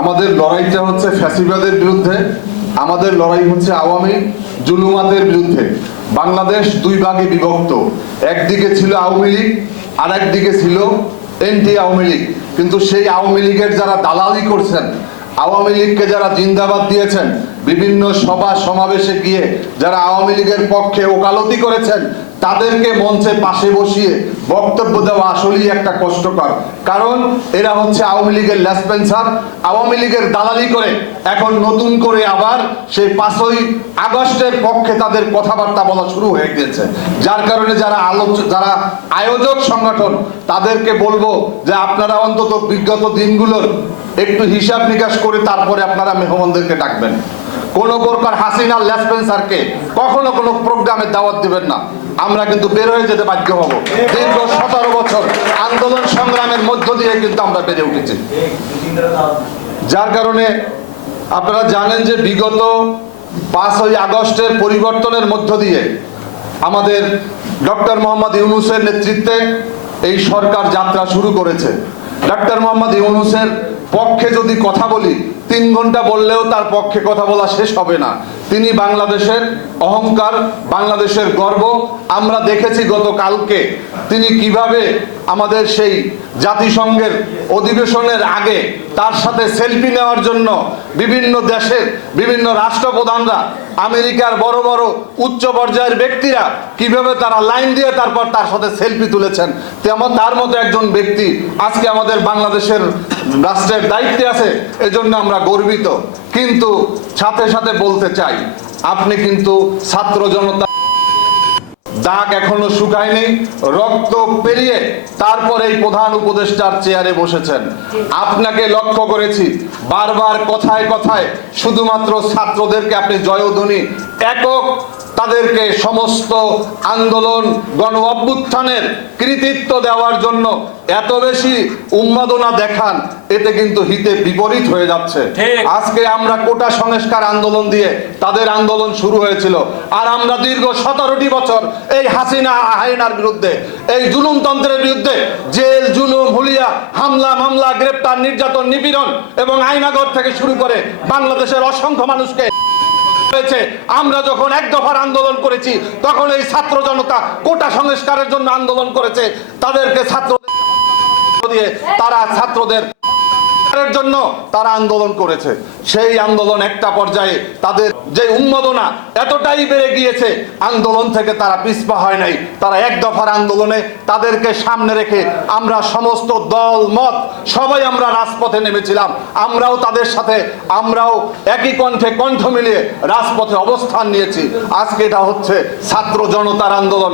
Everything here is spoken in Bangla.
আমাদের লড়াইটা হচ্ছে ফ্যাসিবাদের বিরুদ্ধে, আমাদের লড়াই হচ্ছে আওয়ামী জুলুমাতের বিরুদ্ধে। বাংলাদেশ দুই ভাগে বিভক্ত। একদিকে ছিল আওয়ামী লীগ, আর একদিকে ছিল এনটি আওয়ামী লীগ। কিন্তু সেই আওয়ামী লীগের যারা দালালি করছেন, আওয়ামী লীগকে যারা জিন্দাবাদ দিয়েছেন, বিভিন্ন সভা সমাবেশে গিয়ে যারা আওয়ামী লীগের পক্ষে ওকালতি করেছেন তাদেরকে মঞ্চে পাশে বসিয়ে বক্তব্য দেওয়া আসলেই একটা কষ্টকর। কারণ এরা হচ্ছে আওয়ামী লীগের ল্যাসপেন্সার আওয়ামী লীগের দালালি করে। এখন নতুন করে আবার সেই পাঁচই আগস্টের পক্ষে তাদের কথাবার্তা বলা শুরু হয়ে গিয়েছে। যার কারণে যারা আলোচ, যারা আয়োজক সংগঠন, তাদেরকে বলব যে আপনারা অন্তত বিগত দিনগুলোর একটু হিসাব নিকাশ করে তারপরে আপনারা মেহমানদেরকে ডাকবেন। কোন প্রকার হাসিনা ল্যাসপেন্সারকে কখনো কোনো প্রোগ্রামে দাওয়াত দিবেন না। আমরা কিন্তু বের হয়ে যেতে বাধ্য হব। দীর্ঘ সতেরো বছর আন্দোলন সংগ্রামের মধ্য দিয়ে কিন্তু আমরা বেড়ে উঠেছি। যার কারণে আপনারা জানেন যে বিগত পাঁচই আগস্টের পরিবর্তনের মধ্য দিয়ে আমাদের ডক্টর মোহাম্মদ ইউনুসের নেতৃত্বে এই সরকার যাত্রা শুরু করেছে। ডক্টর মোহাম্মদ ইউনুসের পক্ষে যদি কথা বলি তিন ঘণ্টা বললেও তার পক্ষে কথা বলা শেষ হবে না। তিনি বাংলাদেশের অহংকার, বাংলাদেশের গর্ব, আমরা দেখেছি গতকালকে তিনি কীভাবে আমাদের সেই জাতিসংঘের অধিবেশনের আগে তার সাথে সেলফি নেওয়ার জন্য বিভিন্ন দেশের বিভিন্ন রাষ্ট্রপ্রধানরা, আমেরিকার বড় বড় উচ্চ পর্যায়ের ব্যক্তিরা কীভাবে তারা লাইন দিয়ে তারপর তার সাথে সেলফি তুলেছেন, তেমন তার মতো একজন ব্যক্তি আজকে আমাদের বাংলাদেশের রাষ্ট্রের দায়িত্বে আছে, এজন্য আমরা গর্বিত। কিন্তু সাথে সাথে বলতে চাই, আপনি কিন্তু ছাত্র জনতা দাগ এখনও শুকায়নি, রক্ত পেরিয়ে তারপর এই প্রধান উপদেষ্টার চেয়ারে বসেছেন। আপনাকে লক্ষ্য করেছি, বারবার কথায় কথায় শুধুমাত্র ছাত্রদেরকে আপনি জয়ধ্বনি, একক তাদেরকে সমস্ত আন্দোলন গণ অভ্যুত্থানের কৃতিত্ব দেওয়ার জন্য এত বেশি উন্মাদনা দেখান এতে কিন্তু হিতে বিপরীত হয়ে যাচ্ছে। আজকে আমরা কোটা সংস্কার আন্দোলন দিয়ে তাদের আন্দোলন শুরু হয়েছিল। আর আমরা দীর্ঘ সতেরোটি বছর এই হাসিনা আহাইনার বিরুদ্ধে এই জুলুমতন্ত্রের বিরুদ্ধে জেল জুলুম হুলিয়া হামলা মামলা গ্রেপ্তার নির্যাতন নিপীড়ন এবং আইনাগর থেকে শুরু করে বাংলাদেশের অসংখ্য মানুষকে হয়েছে। আমরা যখন এক দফার আন্দোলন করেছি, তখন এই ছাত্র জনতা কোটা সংস্কারের জন্য আন্দোলন করেছে। তাদেরকে ছাত্র দিয়ে তারা ছাত্রদের এর জন্য তারা আন্দোলন করেছে। সেই আন্দোলন একটা পর্যায়ে তাদের যে উন্মাদনা এতটাই বেড়ে গিয়েছে, আন্দোলন থেকে তারা পিছপা হয় নাই। তারা এক দফার আন্দোলনে তাদেরকে সামনে রেখে আমরা সমস্ত দল, মত সবাই আমরা রাজপথে নেমেছিলাম। আমরাও তাদের সাথে, আমরাও একই কণ্ঠে কণ্ঠ মিলিয়ে রাজপথে অবস্থান নিয়েছি। আজকে এটা হচ্ছে ছাত্র জনতার আন্দোলন।